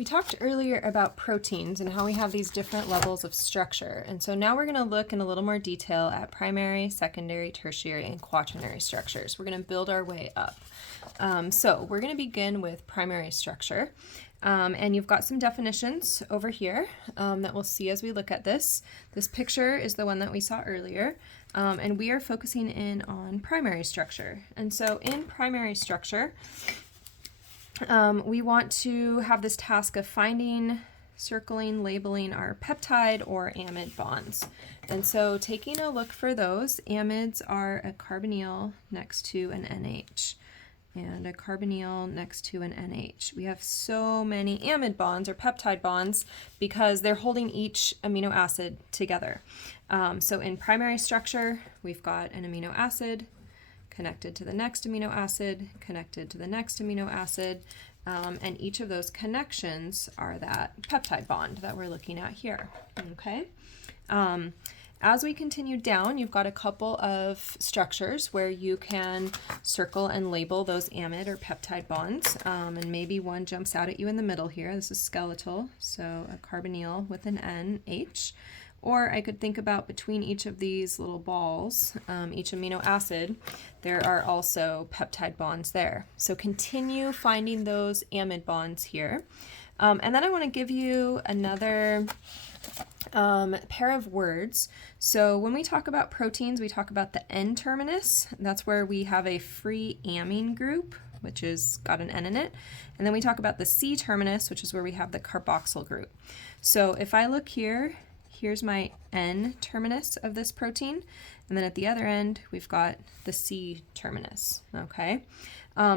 We talked earlier about proteins and how we have these different levels of structure. And so now we're going to look in a little more detail at primary, secondary, tertiary, and quaternary structures. We're going to build our way up. So we're going to begin with primary structure. And you've got some definitions over here that we'll see as we look at this. This picture is the one that we saw earlier. And we are focusing in on primary structure. And so in primary structure, we want to have this task of finding, circling, labeling our peptide or amide bonds. And so taking a look for those, amides are a carbonyl next to an NH and a carbonyl next to an NH. We have so many amide bonds or peptide bonds because they're holding each amino acid together. So in primary structure, we've got an amino acid connected to the next amino acid, connected to the next amino acid, and each of those connections are that peptide bond that we're looking at here, okay? As we continue down, you've got a couple of structures where you can circle and label those amide or peptide bonds, and maybe one jumps out at you in the middle here. This is skeletal, so a carbonyl with an NH. Or I could think about between each of these little balls, each amino acid, there are also peptide bonds there. So continue finding those amide bonds here. And then I want to give you another pair of words. So when we talk about proteins, we talk about the N terminus. That's where we have a free amine group, which is got an N in it. And then we talk about the C terminus, which is where we have the carboxyl group. So if I look here, here's my N terminus of this protein, and then at the other end, we've got the C terminus, okay?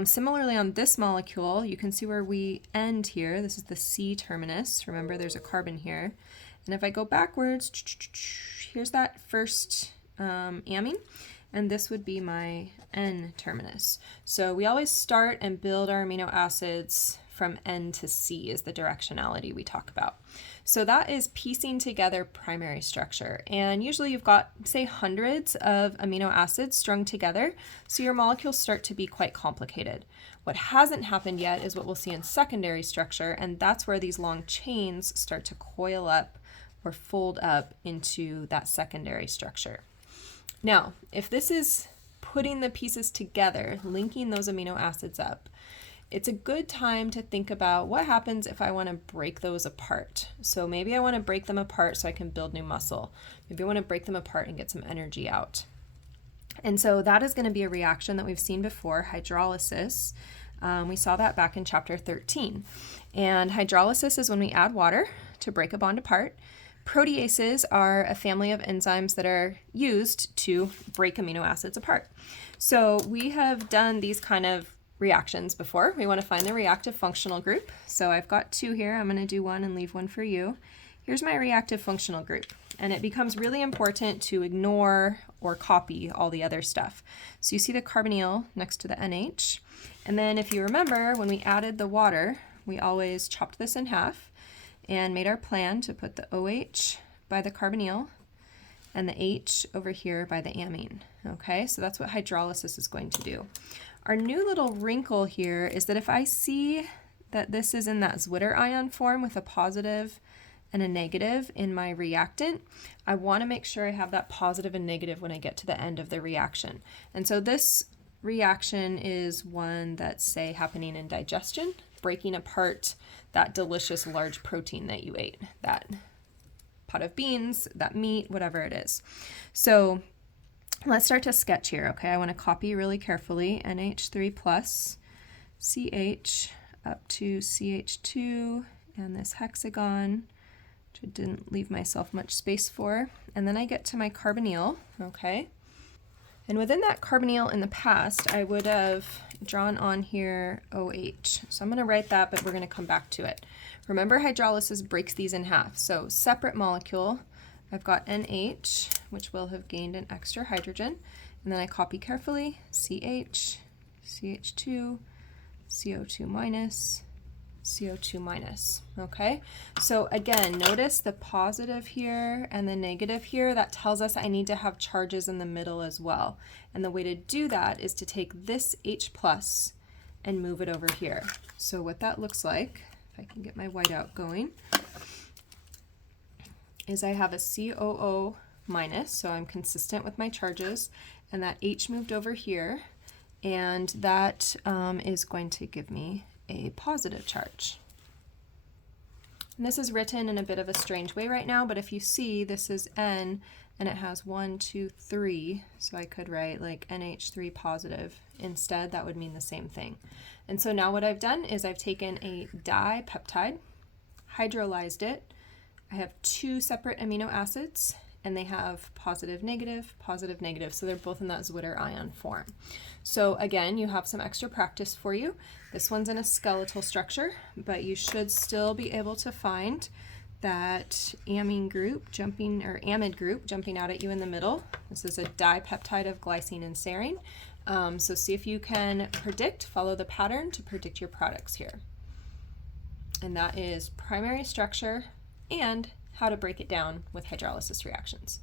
Similarly on this molecule, you can see where we end here. This is the C terminus. Remember, there's a carbon here. And if I go backwards, here's that first amine, and this would be my N terminus. So we always start and build our amino acids from N to C is the directionality we talk about. So that is piecing together primary structure. And usually you've got, say, hundreds of amino acids strung together, so your molecules start to be quite complicated. What hasn't happened yet is what we'll see in secondary structure, and that's where these long chains start to coil up or fold up into that secondary structure. Now, if this is putting the pieces together, linking those amino acids up, it's a good time to think about what happens if I want to break those apart. So maybe I want to break them apart so I can build new muscle. Maybe I want to break them apart and get some energy out. And so that is going to be a reaction that we've seen before, hydrolysis. We saw that back in chapter 13. And hydrolysis is when we add water to break a bond apart. Proteases are a family of enzymes that are used to break amino acids apart. So we have done these kind of reactions before. We want to find the reactive functional group. So I've got two here. I'm going to do one and leave one for you. Here's my reactive functional group. And it becomes really important to ignore or copy all the other stuff. So you see the carbonyl next to the NH. And then if you remember, when we added the water, we always chopped this in half and made our plan to put the OH by the carbonyl and the H over here by the amine. Okay, so that's what hydrolysis is going to do. Our new little wrinkle here is that if I see that this is in that Zwitter ion form with a positive and a negative in my reactant, I want to make sure I have that positive and negative when I get to the end of the reaction. And so this reaction is one that's, say, happening in digestion, breaking apart that delicious large protein that you ate, that pot of beans, that meat, whatever it is. So let's start to sketch here, okay? I want to copy really carefully NH3 plus CH up to CH2 and this hexagon, which I didn't leave myself much space for. And then I get to my carbonyl, okay? And within that carbonyl in the past, I would have drawn on here OH. So I'm going to write that, but we're going to come back to it. Remember, hydrolysis breaks these in half. So separate molecule, I've got NH, which will have gained an extra hydrogen, and then I copy carefully CH, CH2, CO2 minus, CO2 minus, okay? So again, notice the positive here and the negative here. That tells us I need to have charges in the middle as well. And the way to do that is to take this H plus and move it over here. So what that looks like if I can get my whiteout going, is I have a COO minus, so I'm consistent with my charges, and that H moved over here, and that is going to give me a positive charge. And this is written in a bit of a strange way right now, but if you see, this is N, and it has 1, 2, 3, so I could write like NH3 positive instead. That would mean the same thing. And so now what I've done is I've taken a dipeptide, hydrolyzed it. I have 2 separate amino acids, and they have positive, negative, so they're both in that Zwitter ion form. So again, you have some extra practice for you. This one's in a skeletal structure, but you should still be able to find that amine group jumping, or amide group jumping out at you in the middle. This is a dipeptide of glycine and serine. So see if you can predict, follow the pattern to predict your products here. And that is primary structure and how to break it down with hydrolysis reactions.